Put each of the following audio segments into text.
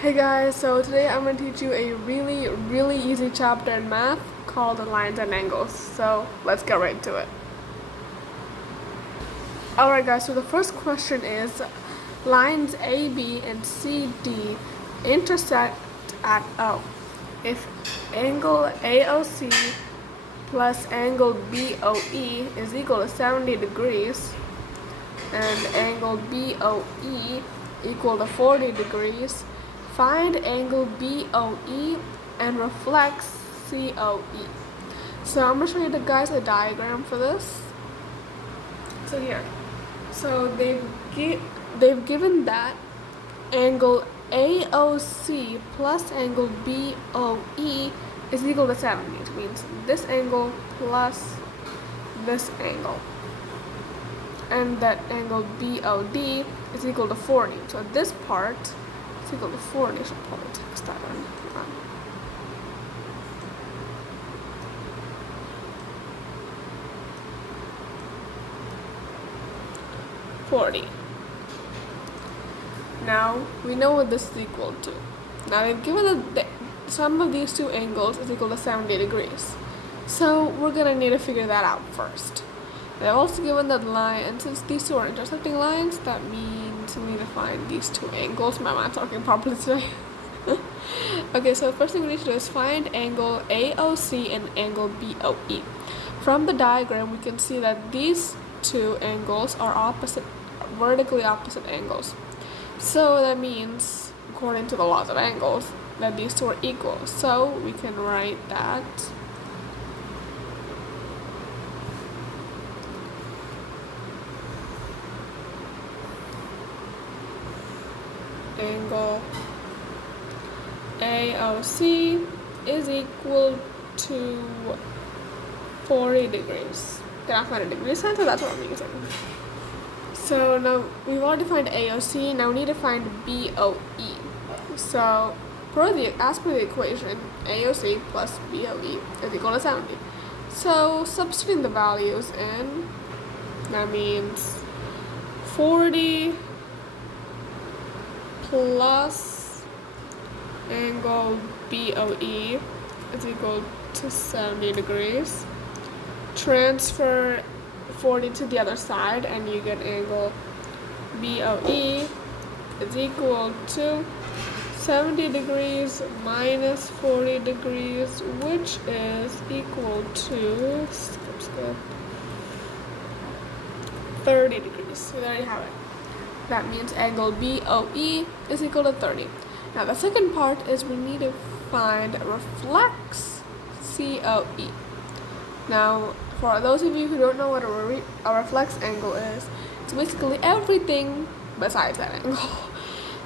Hey guys, so today I'm going to teach you a really easy chapter in math called lines and angles. So let's get right to it. Alright guys, so the first question is lines AB and CD intersect at O. If angle AOC plus angle BOE is equal to 70 degrees and angle BOE equal to 40 degrees, find angle BOE and reflex COE. So I'm going to show you guys a diagram for this. So here, so they've given that angle AOC plus angle BOE is equal to 70. It means this angle plus this angle. And that angle BOD is equal to 40. So this part is equal to 40. I should probably text that on. 40. Now we know what this is equal to. Now they've given the sum of these two angles is equal to 70 degrees. So we're gonna need to figure that out first. They've also given that line, and since these two are intersecting lines, that means we need to find these two angles. My mind's talking properly today. Okay, so the first thing we need to do is find angle AOC and angle BOE. From the diagram, we can see that these two angles are vertically opposite angles. So that means, according to the laws of angles, that these two are equal. So we can write that angle AOC is equal to 40 degrees. Cannot find a degree sign, so that's what I'm using. So now we've already defined AOC, now we need to find BOE. So as per the equation, AOC plus BOE is equal to 70. So substituting the values in, that means 40 plus angle BOE is equal to 70 degrees. Transfer 40 to the other side and you get angle BOE is equal to 70 degrees minus 40 degrees, which is equal to 30 degrees. So there you have it. That means angle BOE is equal to 30. Now the second part is we need to find reflex COE. Now for those of you who don't know what a reflex angle is, it's basically everything besides that angle.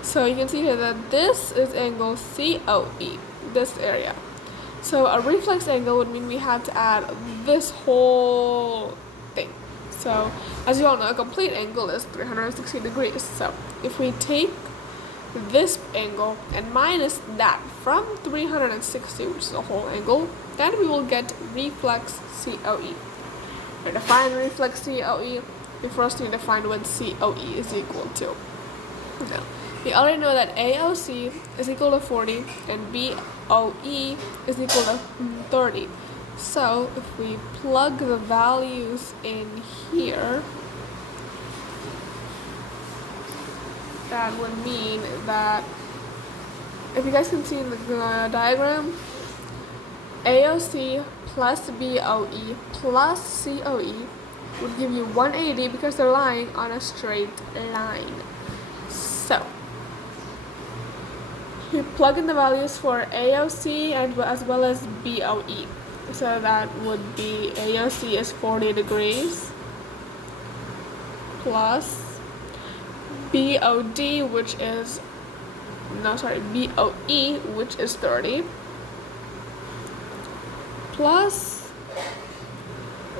So you can see here that this is angle COE, this area. So a reflex angle would mean we have to add this whole thing. So as you all know, a complete angle is 360 degrees. So if we take this angle and minus that from 360, which is the whole angle, then we will get reflex COE. To find reflex COE, we first need to find what COE is equal to. Now, we already know that AOC is equal to 40 and BOE is equal to 30. So if we plug the values in here, that would mean that, if you guys can see in the diagram, AOC plus BOE plus COE would give you 180 because they're lying on a straight line. So you plug in the values for AOC and as well as BOE. So that would be AOC is 40 degrees plus BOE, which is 30, plus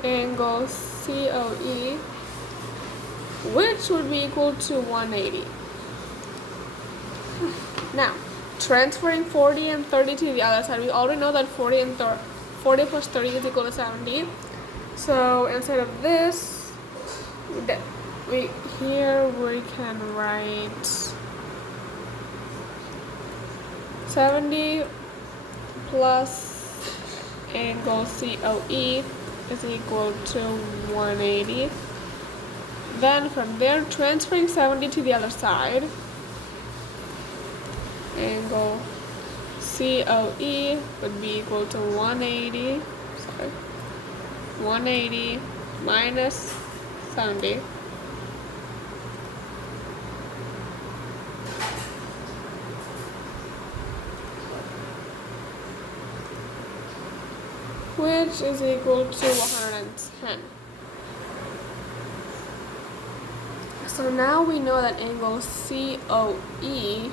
angle COE, which would be equal to 180. Now, transferring 40 and 30 to the other side, we already know that 40 plus 30 is equal to 70. So instead of this, we can write 70 plus angle COE is equal to 180. Then from there, transferring 70 to the other side, angle COE would be equal to 180 minus 70. Which is equal to 110. So now we know that angle COE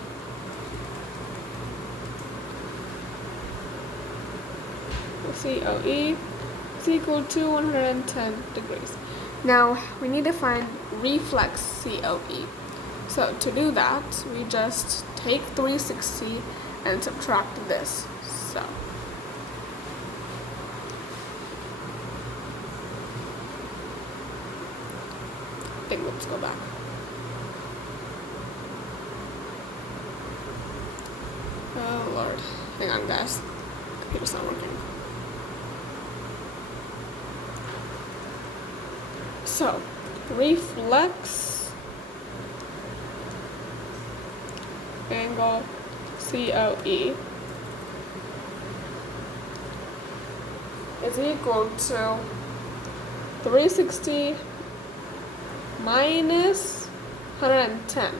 is equal to 110 degrees. Now we need to find reflex COE. So to do that, we just take 360 and subtract this. So let's go back. Oh Lord, hang on guys, computer's not working. So, reflex angle COE is equal to 360 minus 110.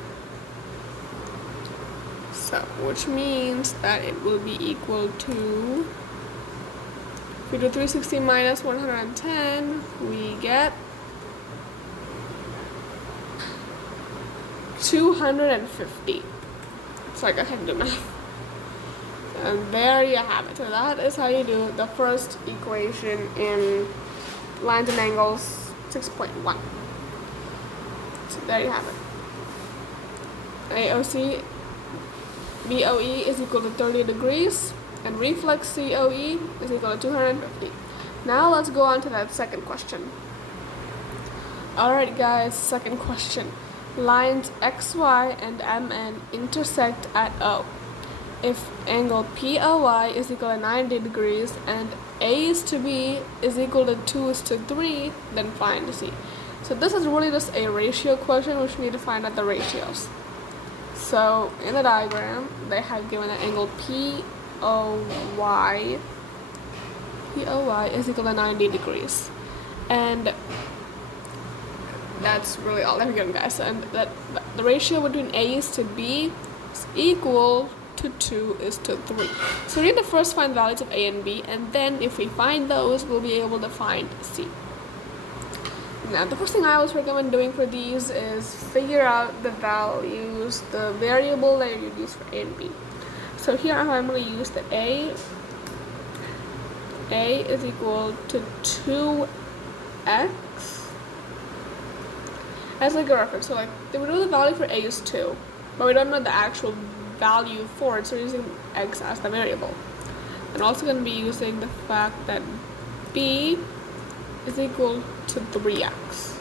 So, which means that it will be equal to, if we do 360 minus 110, we get 250. So I go ahead and do math. And there you have it. So that is how you do the first equation in lines and angles 6.1. So there you have it. AOC BOE is equal to 30 degrees and reflex COE is equal to 250. Now let's go on to that second question. Alright guys, second question. Lines XY and MN intersect at O. If angle POY is equal to 90 degrees and A is to B is equal to 2 is to 3, then find C. So this is really just a ratio question, which we need to find out the ratios. So in the diagram, they have given an angle POY is equal to 90 degrees. And that's really all they're given, guys. And that the ratio between A is to B is equal to 2 is to 3. So we need to first find the values of A and B, and then if we find those, we'll be able to find C. Now, the first thing I always recommend doing for these is figure out the values, the variable that you use for A and B. So here I'm going to use the A is equal to 2x as like a reference. So like, we know the value for A is 2, but we don't know the actual value for it, so we're using x as the variable. I'm also going to be using the fact that B is equal to 3x.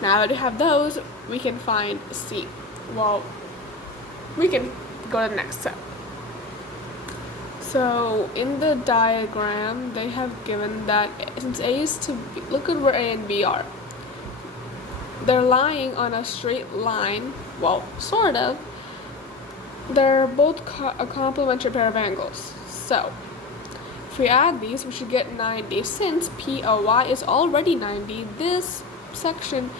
Now that we have those, we can find C. Well, we can go to the next step. So in the diagram, they have given that since A is to B, look at where A and B are. They're lying on a straight line, well, sort of. They're both a complementary pair of angles. So if we add these, we should get 90. Since POY is already 90, this section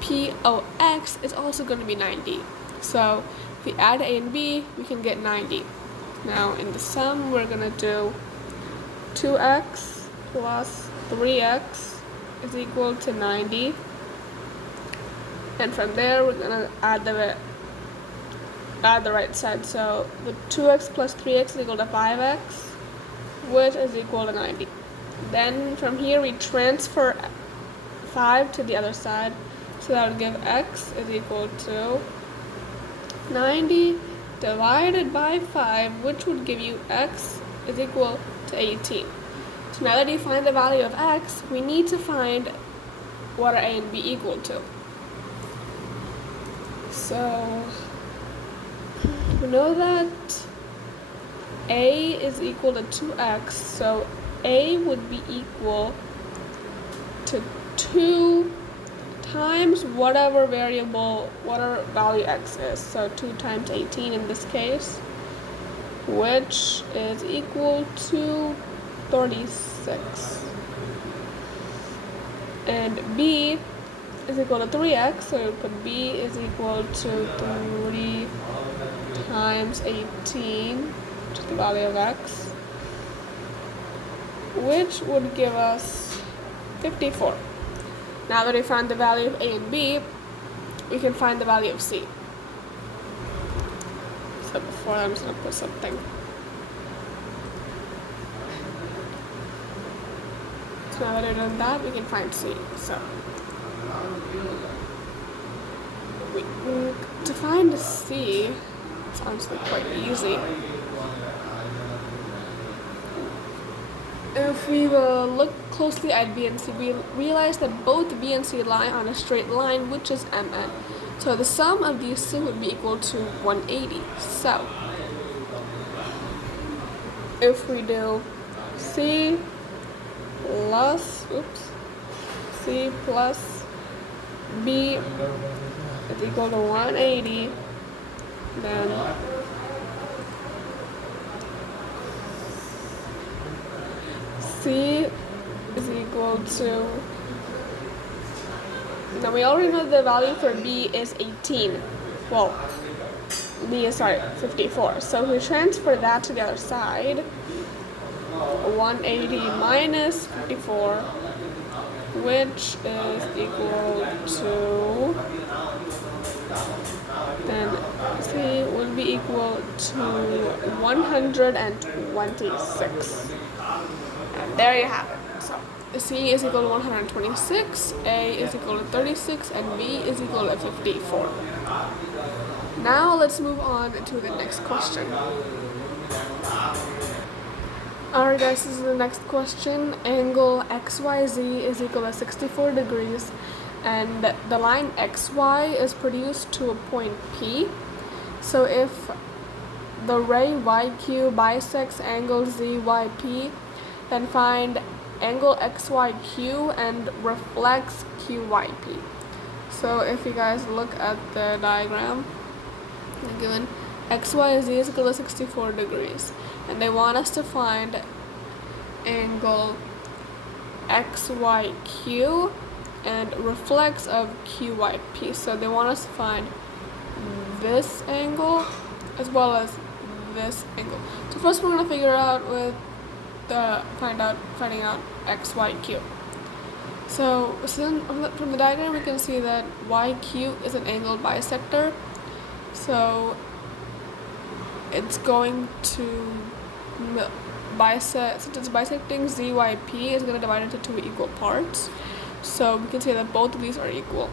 POX is also going to be 90. So if we add A and B, we can get 90. Now in the sum, we're going to do 2x plus 3x is equal to 90. And from there, we're going to add the right side. So the 2x plus 3x is equal to 5x, which is equal to 90. Then from here, we transfer 5 to the other side. So that would give x is equal to 90 divided by 5, which would give you x is equal to 18. So now that you find the value of x, we need to find what are A and B equal to. So We know that a is equal to 2x, so a would be equal to 2 times whatever value x is. So 2 times 18 in this case, which is equal to 36. And b is equal to 3x, so we put b is equal to 3 times 18, which is the value of x, which would give us 54. Now that we found the value of a and b, we can find the value of c. So before I'm just going to put something. So now that we've done that, we can find c. So to find c, it's honestly quite easy. If we look closely at b and c, we realize that both b and c lie on a straight line, which is mn. So the sum of these two would be equal to 180. So if we do c plus b is equal to 180, then c is equal to, now we already know the value for b is 18. Well, b is 54. So if we transfer that to the other side, 180 minus 54, which is equal to, then c would be equal to 126. And there you have it. So c is equal to 126, a is equal to 36, and b is equal to 54. Now let's move on to the next question. Alright guys, this is the next question. Angle XYZ is equal to 64 degrees, and the line XY is produced to a point P. So if the ray YQ bisects angle ZYP, then find angle XYQ and reflects QYP. So if you guys look at the diagram, given XYZ is equal to 64 degrees, and they want us to find angle XYQ and reflex of QYP. So they want us to find this angle as well as this angle. So first we're going to figure out with finding out XYQ. So from the diagram we can see that YQ is an angle bisector. So it's going to since it's bisecting ZYP, is going to divide into two equal parts. So we can say that both of these are equal.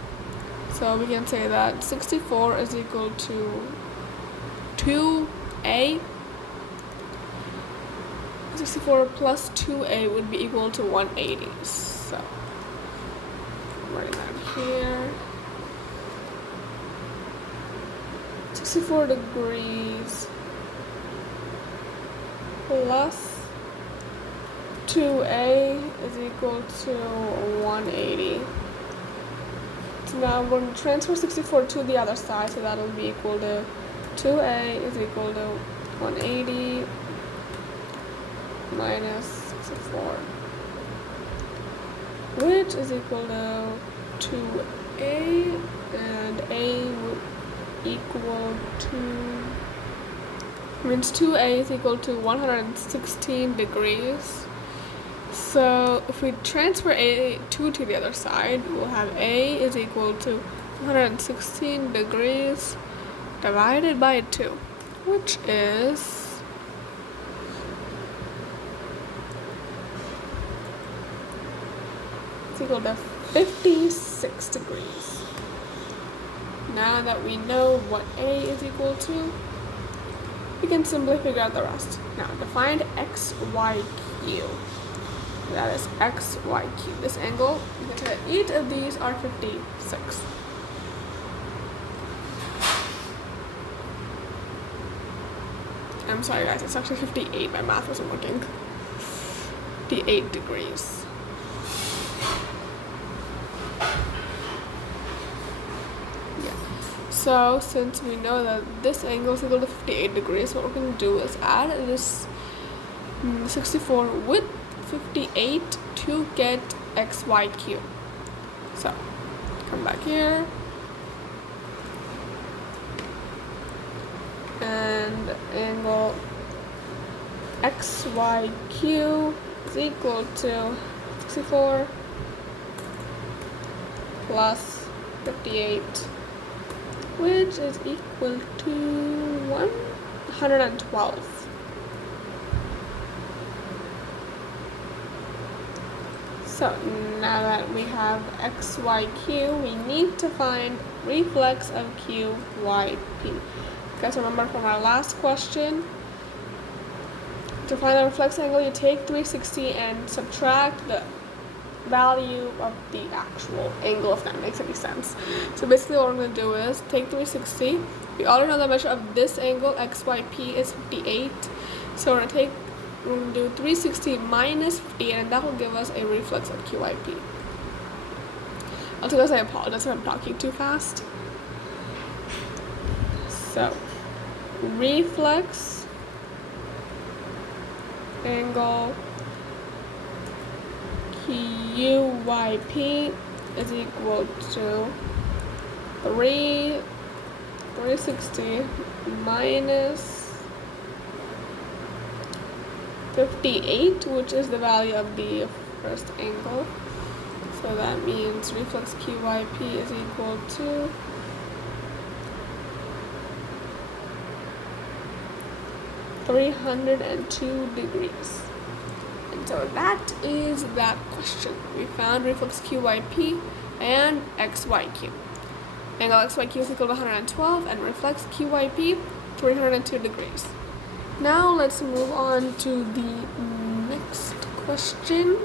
So we can say that 64 is equal to 2a. 64 plus 2a would be equal to 180. So I'm writing that here. 64 degrees plus 2a is equal to 180. So now we're going to transfer 64 to the other side, so that will be equal to 2a is equal to 180 minus 64, which is equal to 2a, and a would equal to, means 2a is equal to 116 degrees. So if we transfer a2 to the other side, we'll have a is equal to 116 degrees divided by 2, which is equal to 56 degrees. Now that we know what a is equal to, we can simply figure out the rest. Now to find XYQ, that is XYQ, this angle, you can say that each of these are 56. I'm sorry guys, it's actually 58. My math wasn't working. 58 degrees. Yeah. So since we know that this angle is equal to 58 degrees, what we're going to do is add this 64 with 58 to get xy cube. So come back here and angle xyq is equal to 64 plus 58, which is equal to 112. So now that we have xyq, we need to find reflex of qyp. Guys, remember from our last question, to find the reflex angle, you take 360 and subtract the value of the actual angle, if that makes any sense. So basically what we're going to do is take 360. We already know the measure of this angle, xyp, is 58. So we're going to do 360 minus 58, and that will give us a reflex of qyp. Also guys, I apologize if I'm talking too fast. So reflex angle qyp is equal to 360 minus 58, which is the value of the first angle. So that means reflex qyp is equal to 302 degrees. And so that is that question. We found reflex qyp and xyq. Angle xyq is equal to 112 and reflex qyp 302 degrees. Now let's move on to the next question.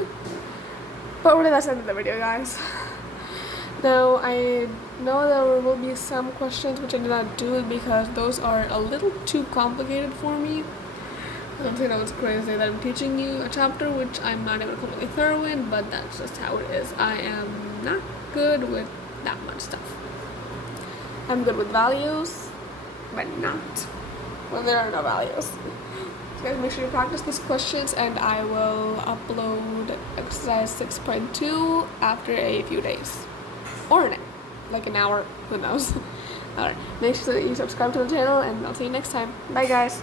But really that's the end of the video, guys. Now I know there will be some questions which I did not do because those are a little too complicated for me. I'm saying that it's crazy that I'm teaching you a chapter which I'm not even completely thorough in, but that's just how it is. I am not good with that much stuff. I'm good with values, but not when there are no values. So guys, make sure you practice these questions, and I will upload exercise 6.2 after a few days. Or like an hour, who knows. Alright, make sure that you subscribe to the channel, and I'll see you next time. Bye guys.